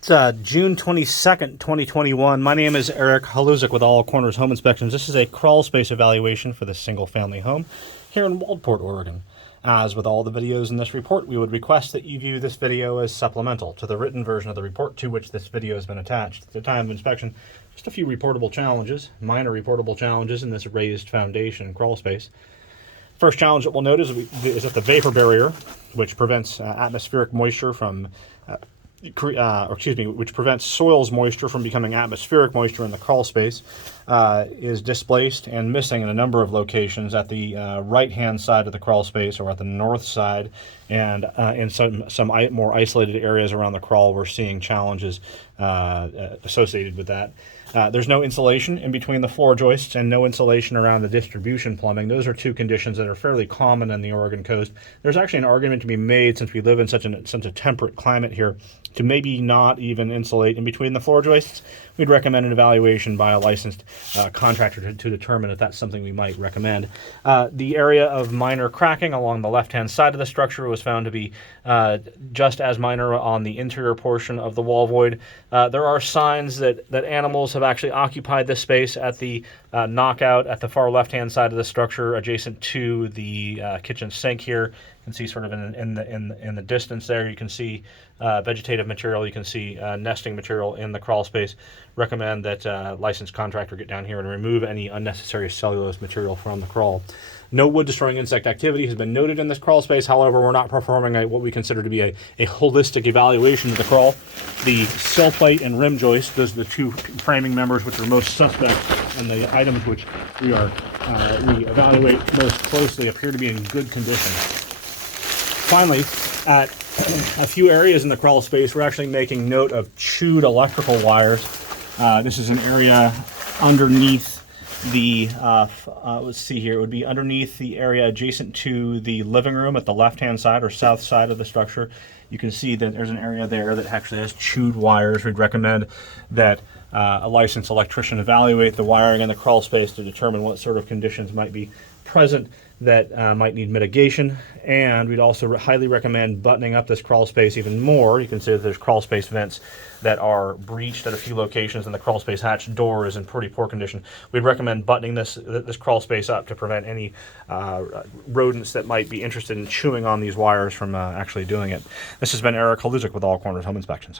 It's June 22nd, 2021. My name is Eric Haluzik with All Corners Home Inspections. This is a crawl space evaluation for the single-family home here in Waldport, Oregon. As with all the videos in this report, we would request that you view this video as supplemental to the written version of the report to which this video has been attached. At the time of inspection, just a few reportable challenges, minor reportable challenges in this raised foundation crawl space. First challenge that we'll notice is that the vapor barrier, which prevents atmospheric moisture from which prevents soil's moisture from becoming atmospheric moisture in the crawl space, is displaced and missing in a number of locations at the right-hand side of the crawl space or at the north side, and in some more isolated areas around the crawl, we're seeing challenges associated with that. There's no insulation in between the floor joists and no insulation around the distribution plumbing. Those are two conditions that are fairly common on the Oregon coast. There's actually an argument to be made, since we live in such a temperate climate here, to maybe not even insulate in between the floor joists. We'd recommend an evaluation by a licensed contractor to determine if that's something we might recommend. The area of minor cracking along the left-hand side of the structure was found to be just as minor on the interior portion of the wall void. There are signs that animals have actually occupied this space at the knockout at the far left-hand side of the structure, adjacent to the kitchen sink here. You can see sort of in the distance there, you can see vegetative material, you can see nesting material in the crawl space. Recommend that licensed contractor get down here and remove any unnecessary cellulose material from the crawl. No wood-destroying insect activity has been noted in this crawl space. However, we're not performing what we consider to be a holistic evaluation of the crawl. The sill plate and rim joist, those are the two framing members which are most suspect, and the items which we evaluate most closely appear to be in good condition. Finally, at a few areas in the crawl space, we're actually making note of chewed electrical wires. This is an area underneath the, let's see here, it would be underneath the area adjacent to the living room at the left-hand side or south side of the structure. You can see that there's an area there that actually has chewed wires. We'd recommend that a licensed electrician evaluate the wiring in the crawl space to determine what sort of conditions might be present that might need mitigation. And we'd also highly recommend buttoning up this crawl space even more. You can see that there's crawl space vents that are breached at a few locations, and the crawl space hatch door is in pretty poor condition. We'd recommend buttoning this crawl space up to prevent any rodents that might be interested in chewing on these wires from actually doing it. This has been Eric Haluzik with All Corners Home Inspections.